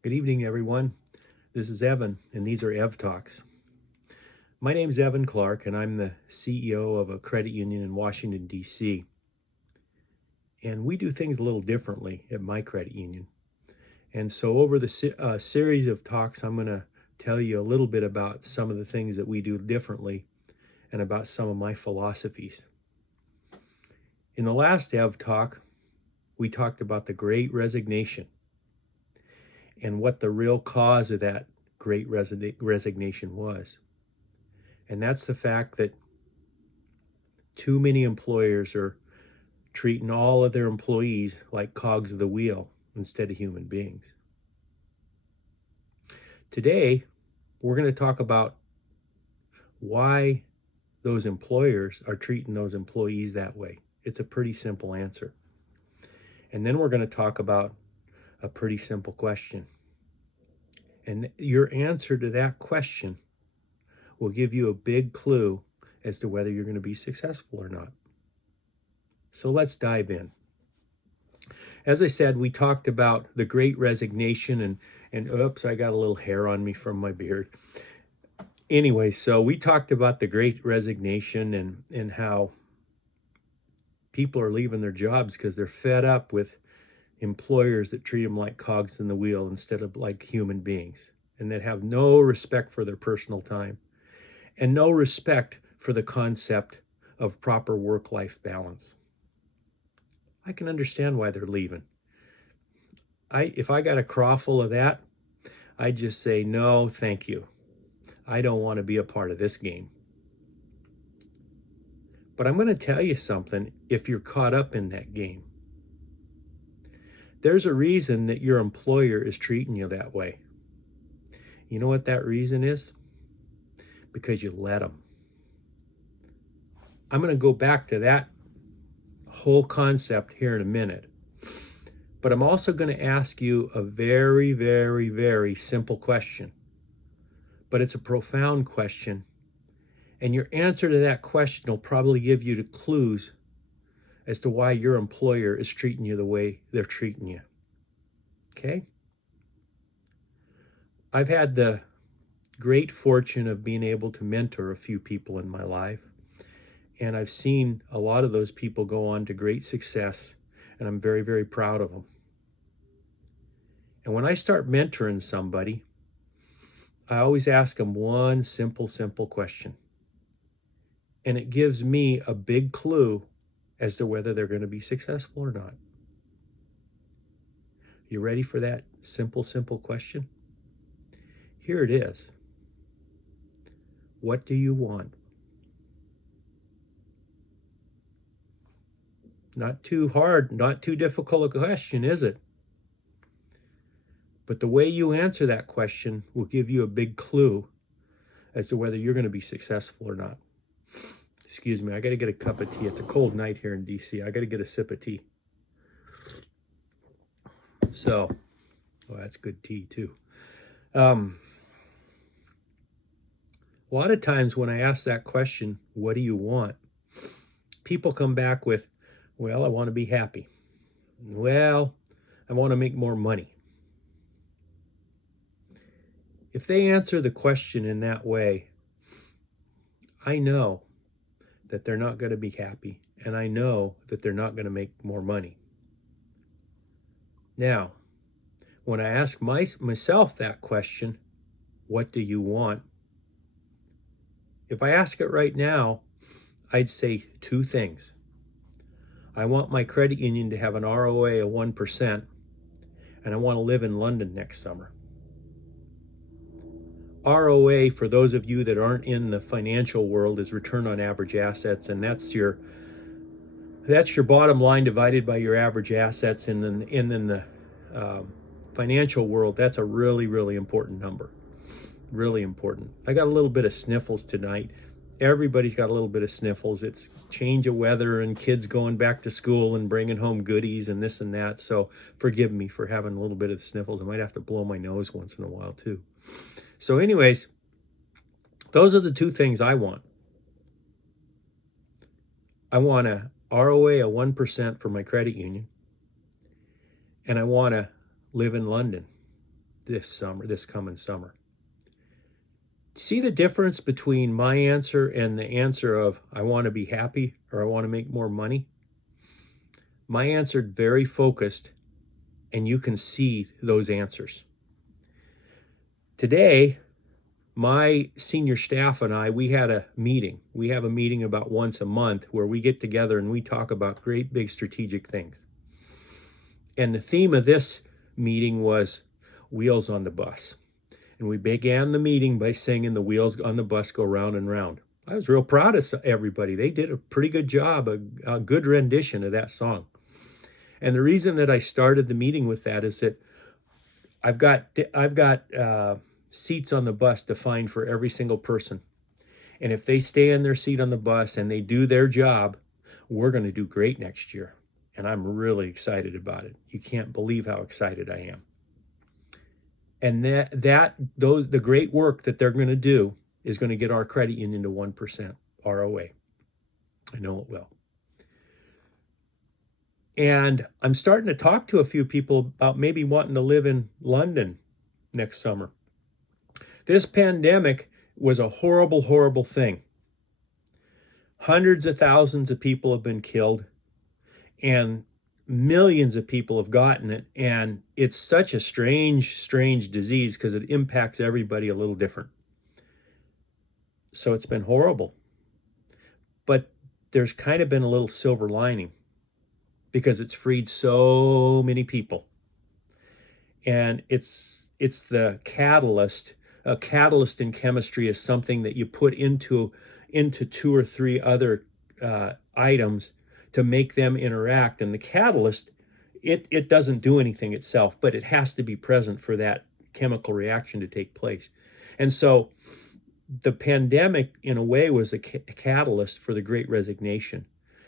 Good evening, everyone. This is Evan, and these are Ev Talks. My name is Evan Clark, and I'm the CEO of a credit union in Washington, D.C. And we do things a little differently at my credit union. And so, over the series of talks, I'm going to tell you a little bit about some of the things that we do differently and about some of my philosophies. In the last Ev Talk, we talked about the Great Resignation and what the real cause of that Great Resignation was. And that's the fact that too many employers are treating all of their employees like cogs of the wheel instead of human beings. Today, we're going to talk about why those employers are treating those employees that way. It's a pretty simple answer. And then we're going to talk about a pretty simple question. And your answer to that question will give you a big clue as to whether you're going to be successful or not. So let's dive in. As I said, we talked about the Great Resignation and oops, I got a little hair on me from my beard. Anyway, so we talked about the Great Resignation and how people are leaving their jobs because they're fed up with employers that treat them like cogs in the wheel instead of like human beings, and that have no respect for their personal time and no respect for the concept of proper work-life balance. I can understand why they're leaving. If I got a craw full of that, I'd just say, no, thank you. I don't want to be a part of this game. But I'm going to tell you something if you're caught up in that game. There's a reason that your employer is treating you that way. You know what that reason is? Because you let them. I'm going to go back to that whole concept here in a minute. But I'm also going to ask you a very, very, very simple question. But it's a profound question. And your answer to that question will probably give you the clues as to why your employer is treating you the way they're treating you. Okay? I've had the great fortune of being able to mentor a few people in my life. And I've seen a lot of those people go on to great success. And I'm very, very proud of them. And when I start mentoring somebody, I always ask them one simple question. And it gives me a big clue as to whether they're going to be successful or not. You ready for that simple question? Here it is. What do you want? Not too hard, not too difficult a question, is it? But the way you answer that question will give you a big clue as to whether you're going to be successful or not. Excuse me, I got to get a cup of tea. It's a cold night here in DC. I got to get a sip of tea. So, that's good tea too. A lot of times when I ask that question, what do you want? People come back with, well, I want to be happy. Well, I want to make more money. If they answer the question in that way, I know that they're not going to be happy, and I know that they're not going to make more money. Now, when I ask myself that question, what do you want? If I ask it right now, I'd say two things. I want my credit union to have an ROA of 1%, and I want to live in London next summer. ROA, for those of you that aren't in the financial world, is return on average assets, and that's your bottom line divided by your average assets. And then in the financial world, that's a really, really important number. Really important. I got a little bit of sniffles tonight. Everybody's got a little bit of sniffles. It's change of weather and kids going back to school and bringing home goodies and this and that. So forgive me for having a little bit of sniffles. I might have to blow my nose once in a while too. So anyways, those are the two things I want. I want a ROA of 1% for my credit union, and I want to live in London. this coming summer. See the difference between my answer and the answer of I want to be happy or I want to make more money? My answer very focused, and you can see those answers. Today, my senior staff and I, we had a meeting. We have a meeting about once a month where we get together and we talk about great big strategic things. And the theme of this meeting was wheels on the bus. And we began the meeting by singing "The Wheels on the Bus Go Round and Round." I was real proud of everybody. They did a pretty good job, a good rendition of that song. And the reason that I started the meeting with that is that I've got seats on the bus defined for every single person. And if they stay in their seat on the bus and they do their job, we're going to do great next year. And I'm really excited about it. You can't believe how excited I am. And the great work that they're going to do is going to get our credit union to 1% ROA. I know it will. And I'm starting to talk to a few people about maybe wanting to live in London next summer. This pandemic was a horrible, horrible thing. Hundreds of thousands of people have been killed, and millions of people have gotten it. And it's such a strange, strange disease because it impacts everybody a little different. So it's been horrible. But there's kind of been a little silver lining because it's freed so many people. And it's the catalyst. A catalyst in chemistry is something that you put into 2 or 3 other items to make them interact. And the catalyst, it doesn't do anything itself, but it has to be present for that chemical reaction to take place. And so the pandemic, in a way, was a catalyst for the Great Resignation,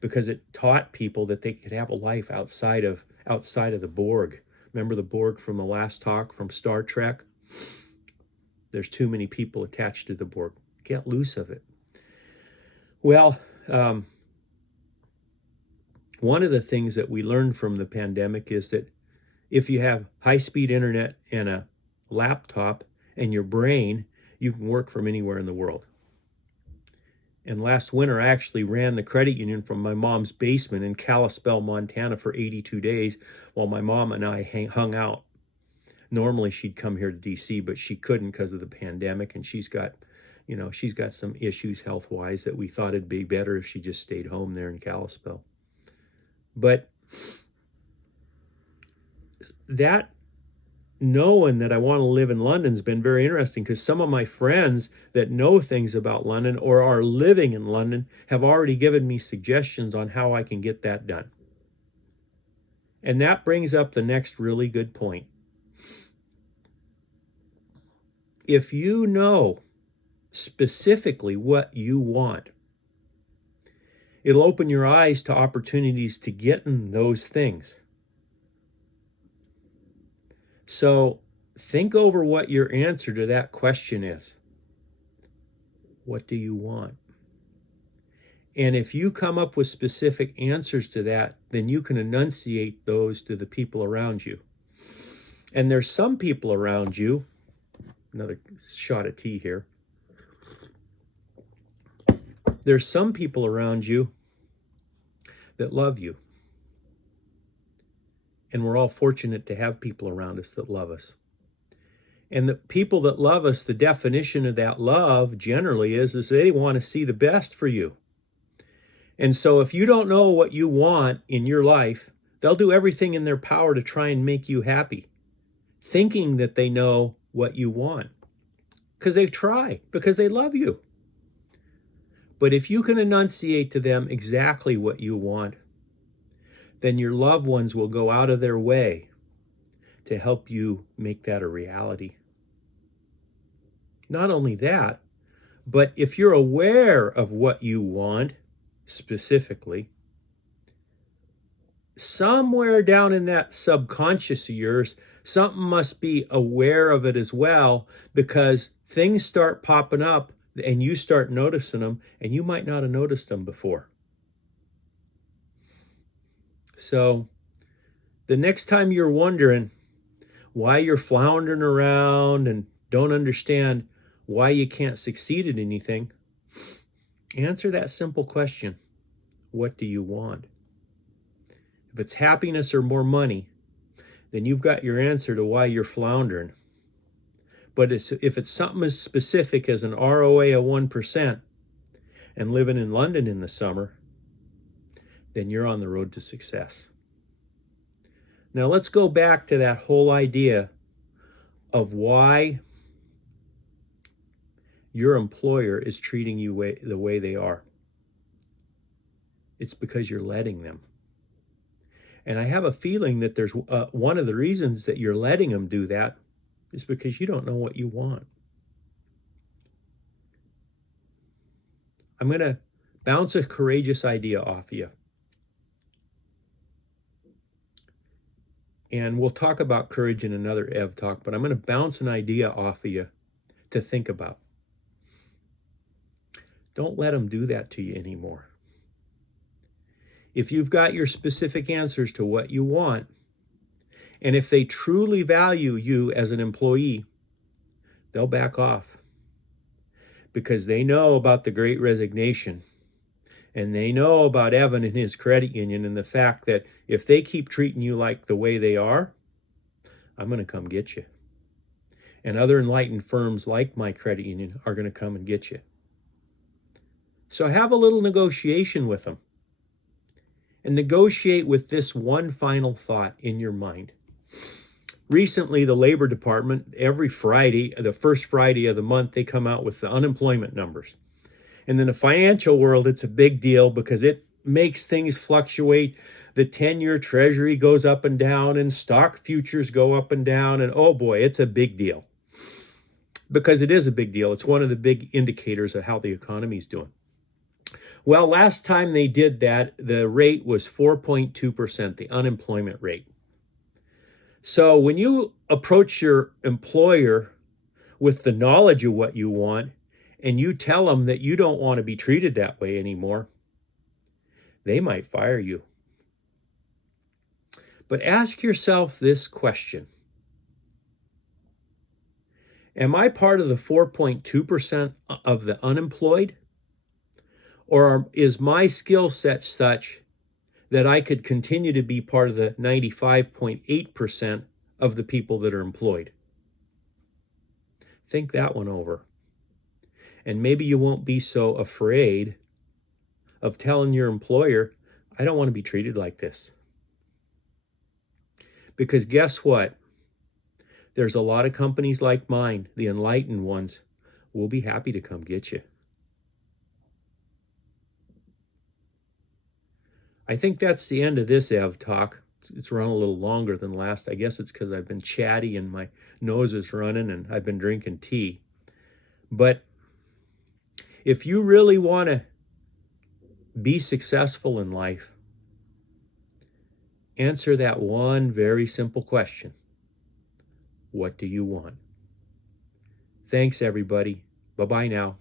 because it taught people that they could have a life outside of the Borg. Remember the Borg from the last talk from Star Trek? There's too many people attached to the Borg. Get loose of it. Well, one of the things that we learned from the pandemic is that if you have high-speed internet and a laptop and your brain, you can work from anywhere in the world. And last winter, I actually ran the credit union from my mom's basement in Kalispell, Montana for 82 days while my mom and I hung out. Normally she'd come here to DC, but she couldn't because of the pandemic, and she's got some issues health-wise that we thought it'd be better if she just stayed home there in Kalispell. But that knowing that I want to live in London's been very interesting, because some of my friends that know things about London or are living in London have already given me suggestions on how I can get that done. And that brings up the next really good point. If you know specifically what you want, it'll open your eyes to opportunities to get in those things. So think over what your answer to that question is. What do you want? And if you come up with specific answers to that, then you can enunciate those to the people around you. And there's some people around you, another shot of tea here. There's some people around you that love you. And we're all fortunate to have people around us that love us. And the people that love us, the definition of that love generally is they want to see the best for you. And so if you don't know what you want in your life, they'll do everything in their power to try and make you happy, thinking that they know what you want. Because they try, because they love you. But if you can enunciate to them exactly what you want, then your loved ones will go out of their way to help you make that a reality. Not only that, but if you're aware of what you want specifically, somewhere down in that subconscious of yours, something must be aware of it as well, because things start popping up and you start noticing them, and you might not have noticed them before. So the next time you're wondering, why you're floundering around and don't understand why you can't succeed at anything, answer that simple question. What do you want? If it's happiness or more money, then you've got your answer to why you're floundering. But if it's something as specific as an ROA of 1% and living in London in the summer, then you're on the road to success. Now let's go back to that whole idea of why your employer is treating you the way they are. It's because you're letting them. And I have a feeling that there's one of the reasons that you're letting them do that is because you don't know what you want. I'm going to bounce a courageous idea off you. And we'll talk about courage in another EV talk, but I'm going to bounce an idea off of you to think about. Don't let them do that to you anymore. If you've got your specific answers to what you want, and if they truly value you as an employee, they'll back off because they know about the Great Resignation, and they know about Evan and his credit union and the fact that if they keep treating you like the way they are, I'm going to come get you. And other enlightened firms like my credit union are going to come and get you. So have a little negotiation with them. And negotiate with this one final thought in your mind. Recently, the Labor Department, every Friday, the first Friday of the month, they come out with the unemployment numbers. And in the financial world, it's a big deal because it makes things fluctuate. The 10-year Treasury goes up and down, and stock futures go up and down. And oh boy, it's a big deal. Because it is a big deal. It's one of the big indicators of how the economy's doing. Well, last time they did that, the rate was 4.2%, the unemployment rate. So when you approach your employer with the knowledge of what you want, and you tell them that you don't want to be treated that way anymore, they might fire you. But ask yourself this question. Am I part of the 4.2% of the unemployed? Or is my skill set such that I could continue to be part of the 95.8% of the people that are employed? Think that one over. And maybe you won't be so afraid of telling your employer, I don't want to be treated like this. Because guess what? There's a lot of companies like mine, the enlightened ones, will be happy to come get you. I think that's the end of this EV talk. It's run a little longer than last. I guess it's because I've been chatty and my nose is running and I've been drinking tea. But if you really want to be successful in life, answer that one very simple question. What do you want? Thanks, everybody. Bye-bye now.